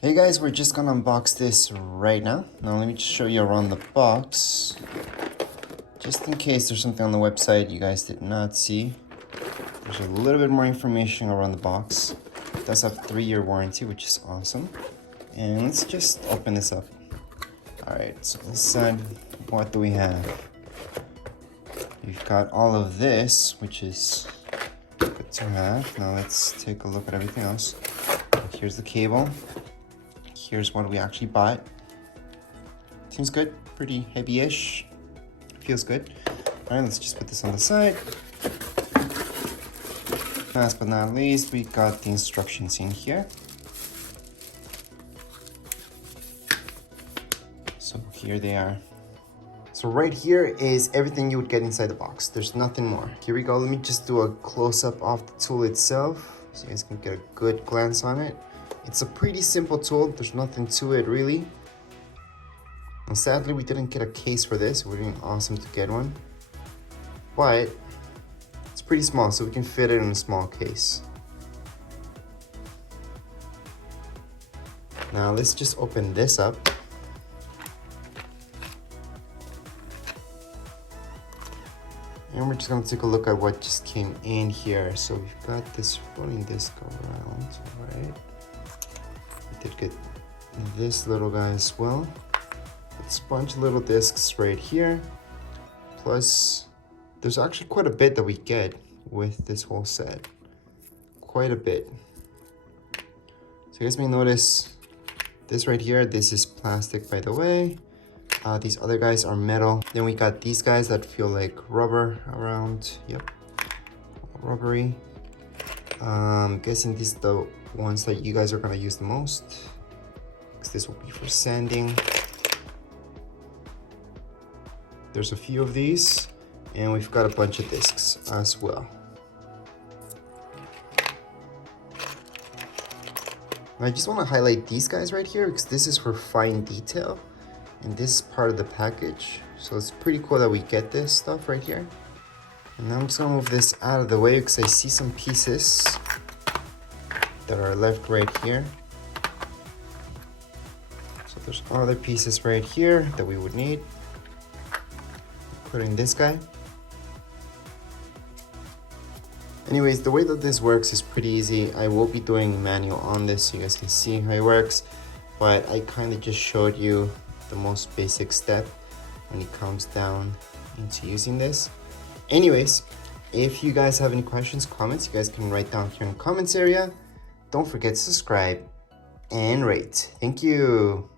Hey guys, we're just gonna unbox this right now. Now let me just show you around the box. Just in case there's something on the website you guys did not see. There's a little bit more information around the box. It does have a 3-year warranty, which is awesome. And let's just open this up. Alright, so this side, what do we have? We've got all of this, which is good to have. Now let's take a look at everything else. Here's the cable. Here's what we actually bought. Seems good, pretty heavy-ish. Feels good. All right, let's just put this on the side. Last but not least, we got the instructions in here. So here they are. So right here is everything you would get inside the box. There's nothing more. Here we go. Let me just do a close-up of the tool itself so you guys can get a good glance on it. It's a pretty simple tool. There's nothing to it really. And sadly, we didn't get a case for this. It would have been awesome to get one. But it's pretty small, so we can fit it in a small case. Now let's just open this up. And we're just gonna take a look at what just came in here. So we've got this rolling disc around, right? We did get this little guy as well. It's a bunch of little discs right here. Plus, there's actually quite a bit that we get with this whole set. Quite a bit. So you guys may notice this right here, this is plastic by the way. These other guys are metal. Then we got these guys that feel like rubber around. Yep, rubbery. Guessing these are the ones that you guys are gonna use the most, because this will be for sanding. There's a few of these, and we've got a bunch of discs as well. I just want to highlight these guys right here because this is for fine detail. And this is part of the package, so it's pretty cool that we get this stuff right here. And now I'm just gonna move this out of the way because I see some pieces that are left right here. So there's other pieces right here that we would need, including this guy. Anyways, the way that this works is pretty easy. I will be doing manual on this so you guys can see how it works, but I kind of just showed you the most basic step when it comes down into using this. Anyways, if you guys have any questions, comments, you guys can write down here in the comments area. Don't forget to subscribe and rate. Thank you.